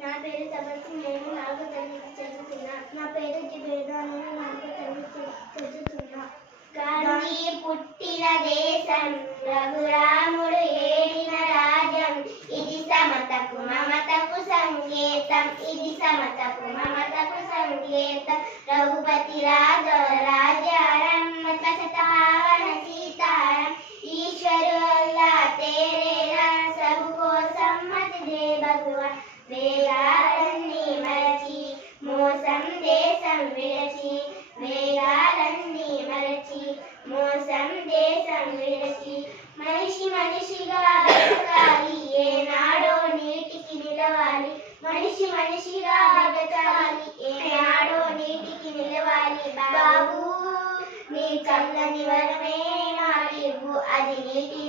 నా పేరు తపస్సు, నేను 4వ తరగతి చదువుతున్నా. నా పేరు జిబేదా, నేను 4వ తరగతి చదువుతున్నా. గాంధీ పుట్టిన దేశం, రఘురాముడు ఏలిన రాజ్యం, ఇది సమతకు మమతకు సంకేతం, ఇది సమతకు మమతకు సంకేతం. రఘుపతి రాఘవ రాజారాం, పావన సీతారాం, ఈశ్వరు అల్లాహ్ तेरे नाम सबको सम्मत दे भगवान. వేగాలన్నీ మరచి మోసం దేశం విరచి, వేగాలన్నీ మరచి మోసం దేశం విరచి. మనిషి మనిషిగా బతకాలి, ఏనాడో నీటికి నిలవాలి. మనిషి మనిషిగా బతకాలి, ఏనాడో నీటికి నిలవాలి. బాబు నీ చల్లని వరమే నాకివ్వు, అది నీటి